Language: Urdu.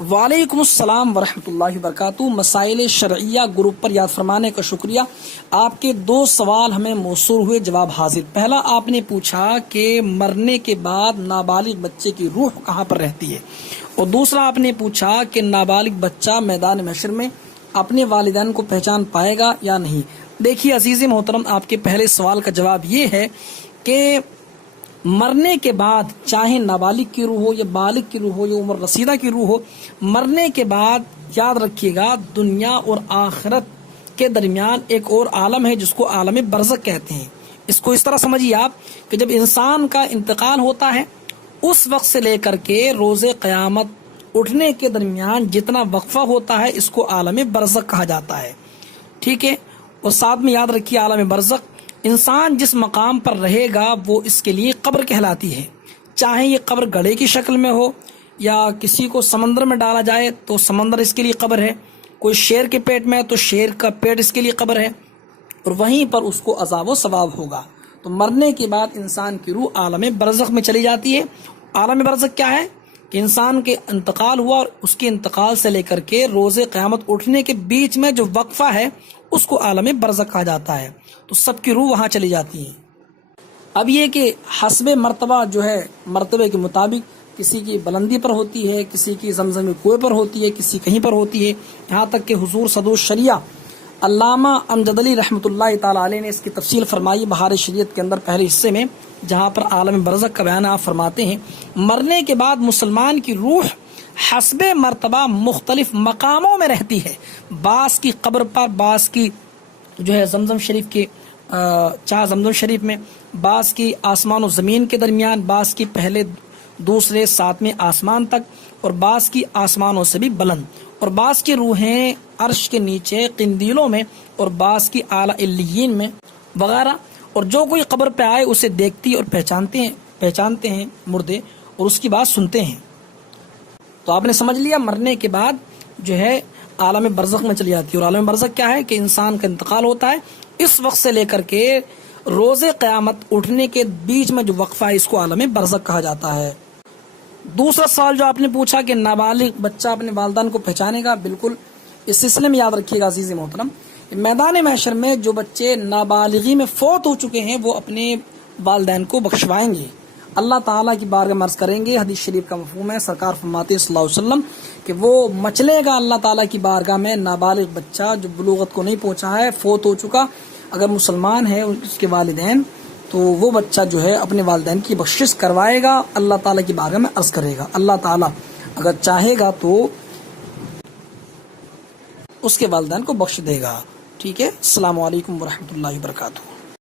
وعلیکم السلام ورحمۃ اللہ وبرکاتہ۔ مسائل شرعیہ گروپ پر یاد فرمانے کا شکریہ۔ آپ کے دو سوال ہمیں موصول ہوئے، جواب حاضر۔ پہلا آپ نے پوچھا کہ مرنے کے بعد نابالغ بچے کی روح کہاں پر رہتی ہے، اور دوسرا آپ نے پوچھا کہ نابالغ بچہ میدان محشر میں اپنے والدین کو پہچان پائے گا یا نہیں۔ دیکھیے عزیز محترم، آپ کے پہلے سوال کا جواب یہ ہے کہ مرنے کے بعد چاہے نابالغ کی روح ہو یا بالغ کی روح ہو یا عمر رسیدہ کی روح ہو، مرنے کے بعد یاد رکھیے گا دنیا اور آخرت کے درمیان ایک اور عالم ہے جس کو عالم برزخ کہتے ہیں۔ اس کو اس طرح سمجھیے آپ کہ جب انسان کا انتقال ہوتا ہے اس وقت سے لے کر کے روز قیامت اٹھنے کے درمیان جتنا وقفہ ہوتا ہے اس کو عالم برزخ کہا جاتا ہے، ٹھیک ہے۔ اور ساتھ میں یاد رکھیے عالم برزخ انسان جس مقام پر رہے گا وہ اس کے لیے قبر کہلاتی ہے، چاہے یہ قبر گڑھے کی شکل میں ہو یا کسی کو سمندر میں ڈالا جائے تو سمندر اس کے لیے قبر ہے، کوئی شیر کے پیٹ میں ہے تو شیر کا پیٹ اس کے لیے قبر ہے، اور وہیں پر اس کو عذاب و ثواب ہوگا۔ تو مرنے کے بعد انسان کی روح عالم برزخ میں چلی جاتی ہے۔ عالم برزخ کیا ہے کہ انسان کے انتقال ہوا اور اس کے انتقال سے لے کر کے روز قیامت اٹھنے کے بیچ میں جو وقفہ ہے اس کو عالم برزخ کہا جاتا ہے۔ تو سب کی روح وہاں چلی جاتی ہے۔ اب یہ کہ حسب مرتبہ جو ہے مرتبے کے مطابق کسی کی بلندی پر ہوتی ہے، کسی کی زمزمی کنویں پر ہوتی ہے، کسی کہیں پر ہوتی ہے، یہاں تک کہ حضور صدور شریعہ علامہ امجد علی رحمۃ اللہ تعالی علیہ نے اس کی تفصیل فرمائی بہار شریعت کے اندر پہلے حصے میں، جہاں پر عالم برزخ کا بیان آپ فرماتے ہیں مرنے کے بعد مسلمان کی روح حسب مرتبہ مختلف مقاموں میں رہتی ہے۔ بعض کی قبر پر، بعض کی جو ہے زمزم شریف کے چاہ زمزم شریف میں، بعض کی آسمان و زمین کے درمیان، بعض کی پہلے دوسرے ساتویں آسمان تک، اور بعض کی آسمانوں سے بھی بلند، اور بعض کی روحیں عرش کے نیچے قندیلوں میں، اور بعض کی اعلیٰ علیین میں وغیرہ۔ اور جو کوئی قبر پہ آئے اسے دیکھتی اور پہچانتے ہیں مردے، اور اس کی بات سنتے ہیں۔ تو آپ نے سمجھ لیا مرنے کے بعد جو ہے عالم برزخ میں چلی جاتی ہے۔ اور عالم برزخ کیا ہے کہ انسان کا انتقال ہوتا ہے اس وقت سے لے کر کے روز قیامت اٹھنے کے بیچ میں جو وقفہ ہے اس کو عالم برزخ کہا جاتا ہے۔ دوسرا سوال جو آپ نے پوچھا کہ نابالغ بچہ اپنے والدین کو پہچانے گا، بالکل اس سلسلے میں یاد رکھیے گا عزیز محترم، میدان محشر میں جو بچے نابالغی میں فوت ہو چکے ہیں وہ اپنے والدین کو بخشوائیں گے، اللہ تعالیٰ کی بارگاہ میں عرض کریں گے۔ حدیث شریف کا مفہوم ہے، سرکار فرماتے ہیں صلی اللہ علیہ وسلم کہ وہ مچلے گا اللہ تعالیٰ کی بارگاہ میں نابالغ بچہ جو بلوغت کو نہیں پہنچا ہے، فوت ہو چکا، اگر مسلمان ہے اس کے والدین، تو وہ بچہ جو ہے اپنے والدین کی بخشش کروائے گا، اللہ تعالیٰ کی بارگاہ میں عرض کرے گا، اللہ تعالیٰ اگر چاہے گا تو اس کے والدین کو بخش دے گا، ٹھیک ہے۔ السلام علیکم ورحمۃ اللہ وبرکاتہ۔